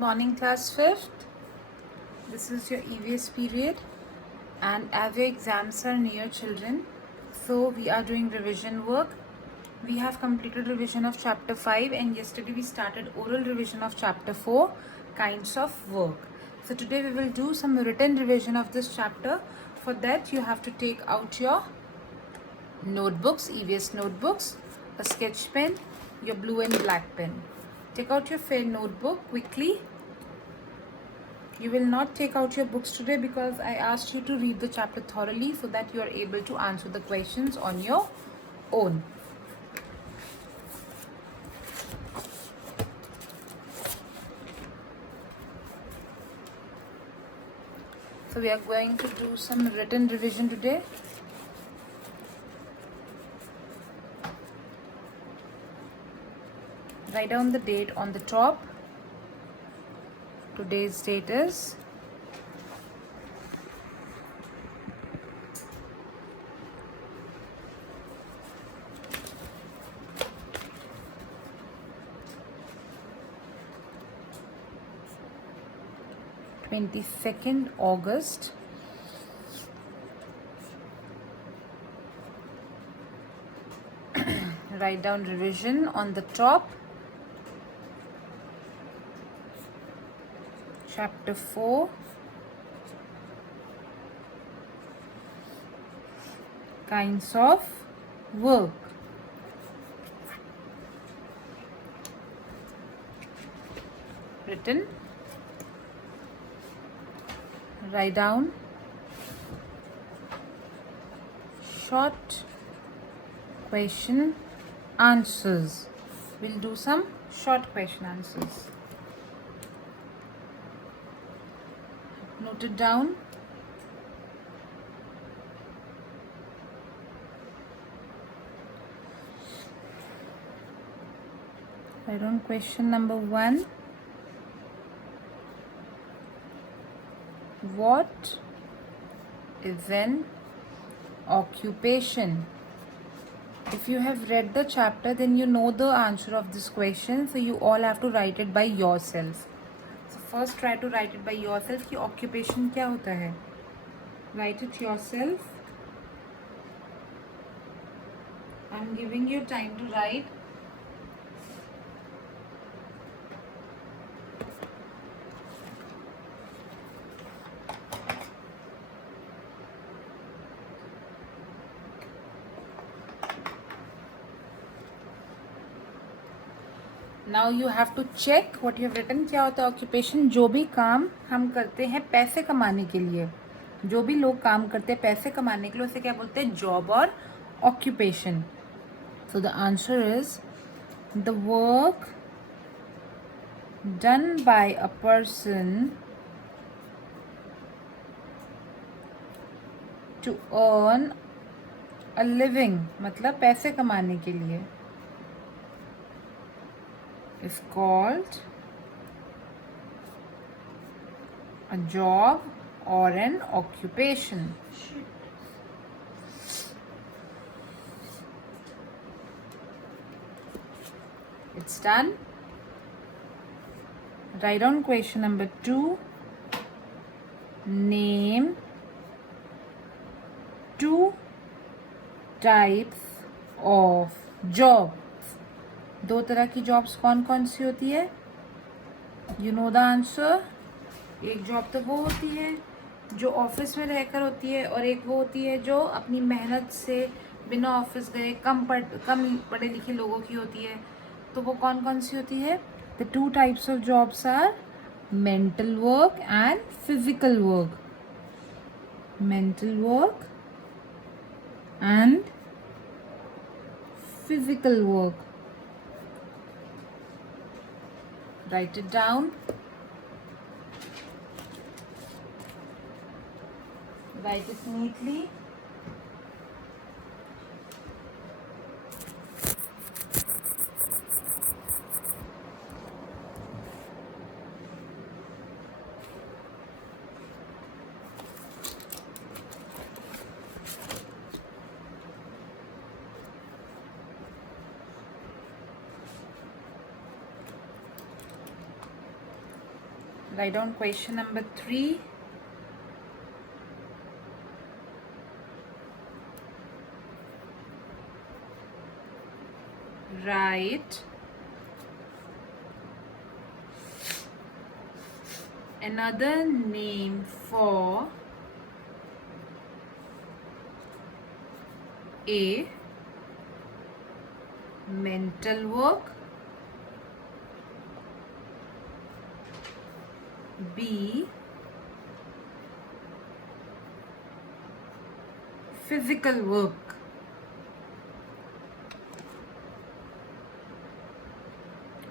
morning, class 5th. This is your EVS period, and as your exams are near, children, so we are doing revision work. We have completed revision of chapter 5, and yesterday we started oral revision of chapter 4, kinds of work. So today we will do some written revision of this chapter. For that, you have to take out your notebooks, EVS notebooks, a sketch pen, your blue and black pen. Take out your fair notebook quickly. You will not take out your books today because I asked you to read the chapter thoroughly so that you are able to answer the questions on your own. So we are going to do some written revision today. Write down the date on the top. Today's date is 22nd August. Write down revision on the top. Chapter 4. Kinds of work. Written. Write down short question answers. We'll do some short question answers. Note it down. Write down question number 1. What is an occupation? If you have read the chapter, then you know the answer of this question. So you all have to write it by yourself. So first try to write it by yourself कि occupation क्या होता है. Write it yourself. I'm giving you time to write. Now you have to check what you have written. क्या होता है ऑक्यूपेशन? जो भी काम हम करते हैं पैसे कमाने के लिए, जो भी लोग काम करते हैं पैसे कमाने के लिए, उसे क्या बोलते हैं? जॉब और occupation. So the answer is the work done by a person to earn a living, मतलब पैसे कमाने के लिए, is called a job or an occupation. It's done. Write down question number 2. Name 2 types of job. 2 तरह की जॉब्स कौन कौन सी होती है? You know the answer. एक जॉब तो वो होती है जो ऑफिस में रहकर होती है, और एक वो होती है जो अपनी मेहनत से बिना ऑफिस गए कम पढ़े लिखे लोगों की होती है. तो वो कौन कौन सी होती है? The 2 types of jobs are mental work and physical work. Mental work and physical work. Write it down. Write it neatly. Write down question number 3. Write another name for A. Mental work, B. Physical work.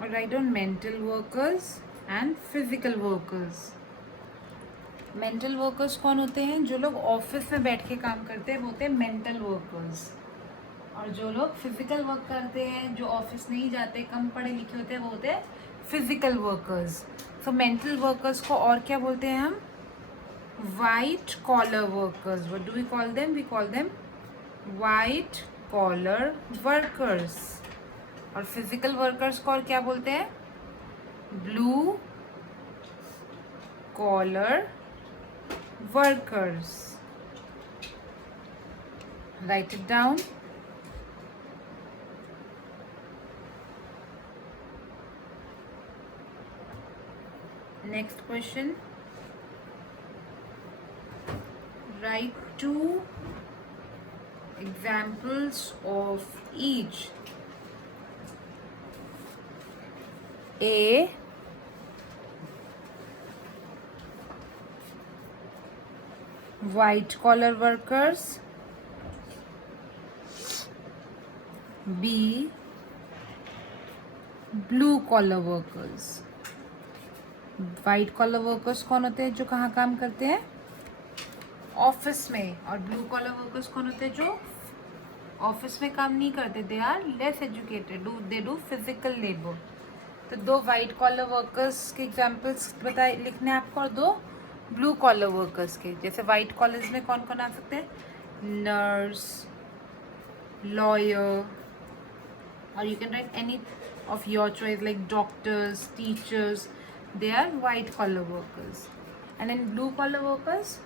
Or write down mental workers and physical workers. Mental workers कौन होते हैं? जो लोग ऑफिस में बैठ के काम करते हैं वो होते हैं मेंटल वर्कर्स, और जो लोग फिजिकल वर्क करते हैं, जो ऑफिस नहीं जाते, कम पढ़े लिखे होते हैं, वो होते हैं physical workers. So mental workers को और क्या बोलते हैं हम? White collar workers. What do we call them? We call them white collar workers. और फिजिकल वर्कर्स को और क्या बोलते हैं? Blue collar workers. Write it down. Next question. Write 2 examples of each. A. White collar workers, B. Blue collar workers. White collar workers कौन होते हैं? जो कहाँ काम करते हैं? ऑफिस में. और ब्लू कॉलर वर्कर्स कौन होते हैं? जो ऑफिस में काम नहीं करते. They are less educated, they do physical labour. तो 2 वाइट कॉलर वर्कर्स के एग्जाम्पल्स बताए लिखने आपको, और 2 ब्लू कॉलर वर्कर्स के. जैसे वाइट कॉलर्स में कौन कौन आ सकते हैं? नर्स, लॉयर, और you can write any of your choice like doctors, teachers. They are white collar workers. And in blue collar workers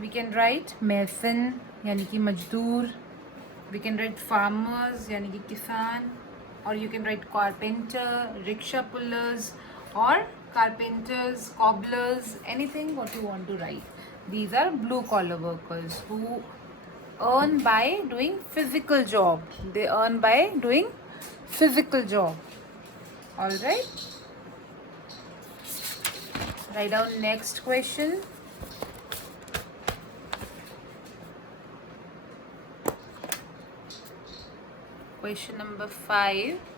we can write mason यानी कि मजदूर, वी कैन राइट फार्मर्स यानी कि किसान, और you can right carpenter, rickshaw pullers, और carpenters, cobblers, anything what you want to write. These are blue collar workers who earn by doing physical job. They earn by doing physical job. All right. Write down next question. Question number 5.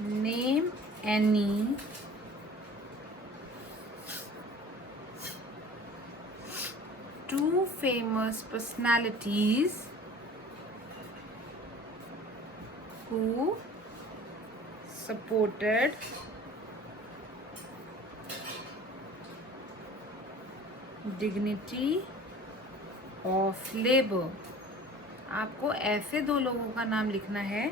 Name any two famous personalities who supported dignity of labor. आपको ऐसे 2 लोगों का नाम लिखना है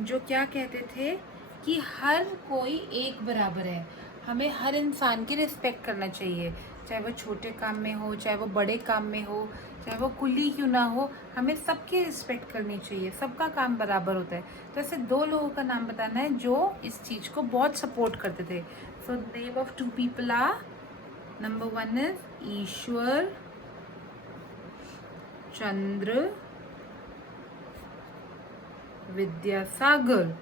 जो क्या कहते थे कि हर कोई एक बराबर है, हमें हर इंसान की रिस्पेक्ट करना चाहिए, चाहे वो छोटे काम में हो, चाहे वो बड़े काम में हो, चाहे वो कुली क्यों ना हो, हमें सबकी रिस्पेक्ट करनी चाहिए, सबका काम बराबर होता है. तो ऐसे 2 लोगों का नाम बताना है जो इस चीज़ को बहुत सपोर्ट करते थे. So name of 2 people are, number 1 is Ishwar Chandra Vidyasagar.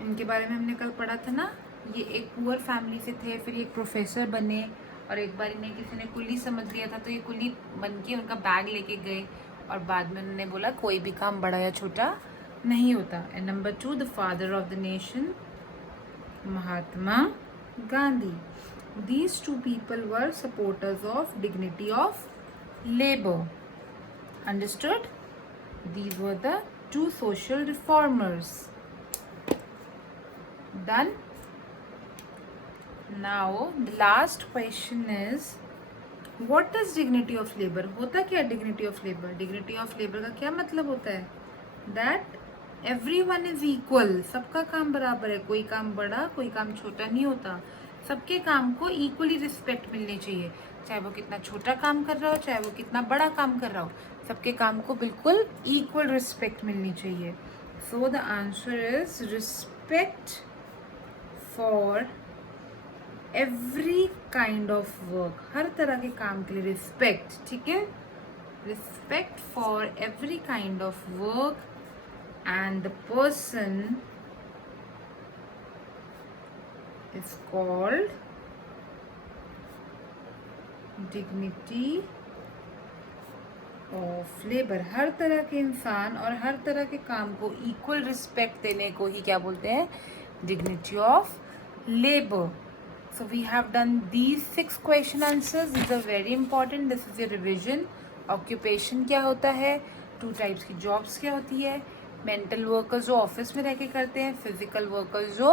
इनके बारे में हमने कल पढ़ा था ना. ये एक पुअर फैमिली से थे, फिर ये प्रोफेसर बने, और एक बार इन्हें किसी ने कुली समझ लिया था तो ये कुली बन के उनका बैग लेके गए, और बाद में उन्होंने बोला कोई भी काम बड़ा या छोटा नहीं होता. And number 2, the father of the nation Mahatma Gandhi. These 2 people were supporters of dignity of labor. Understood? These were the 2 social reformers. Done? Now the last question is, what is dignity of labor? होता क्या dignity of labor? Dignity of labor का क्या मतलब होता है? That everyone is equal, सबका काम बराबर है, कोई काम बड़ा कोई काम छोटा नहीं होता, सबके काम को इक्वली रिस्पेक्ट मिलनी चाहिए, चाहे वो कितना छोटा काम कर रहा हो चाहे वो कितना बड़ा काम कर रहा हो, सबके काम को बिल्कुल इक्वल रिस्पेक्ट मिलनी चाहिए. So the answer is respect for every kind of work, हर तरह के काम के लिए रिस्पेक्ट. ठीक है, respect for every kind of work and the person is called dignity of labor. हर तरह के इंसान और हर तरह के काम को इक्वल रिस्पेक्ट देने को ही क्या बोलते हैं? Dignity of labour. So we have done these 6 question answers. These are very important. This is your revision. Occupation क्या होता है, 2 टाइप्स की जॉब्स क्या होती है, मेंटल वर्कर्स जो ऑफिस में रह के करते हैं, फिजिकल वर्कर्स जो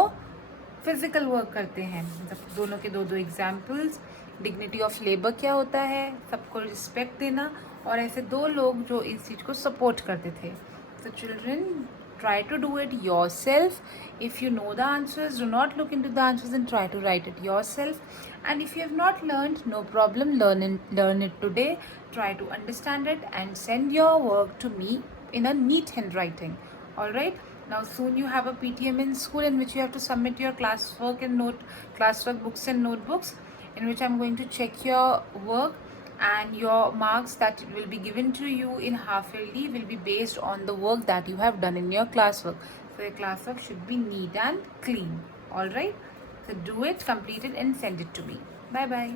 फिजिकल वर्क करते हैं, मतलब दोनों के 2 एग्जाम्पल्स. डिग्निटी ऑफ लेबर क्या होता है, सबको रिस्पेक्ट देना, और ऐसे 2 लोग जो इस चीज़ को सपोर्ट करते थे. So children, try to do it yourself. If you know the answers, do not look into the answers and try to write it yourself. And if you have not learned, no problem, learn it today. Try to understand it and send your work to me in a neat handwriting. All right, now soon you have a PTM in school in which you have to submit your classwork books and notebooks, in which I'm going to check your work, and your marks that will be given to you in half yearly will be based on the work that you have done in your classwork. So your classwork should be neat and clean. All right, so do it, complete it and send it to me. Bye bye.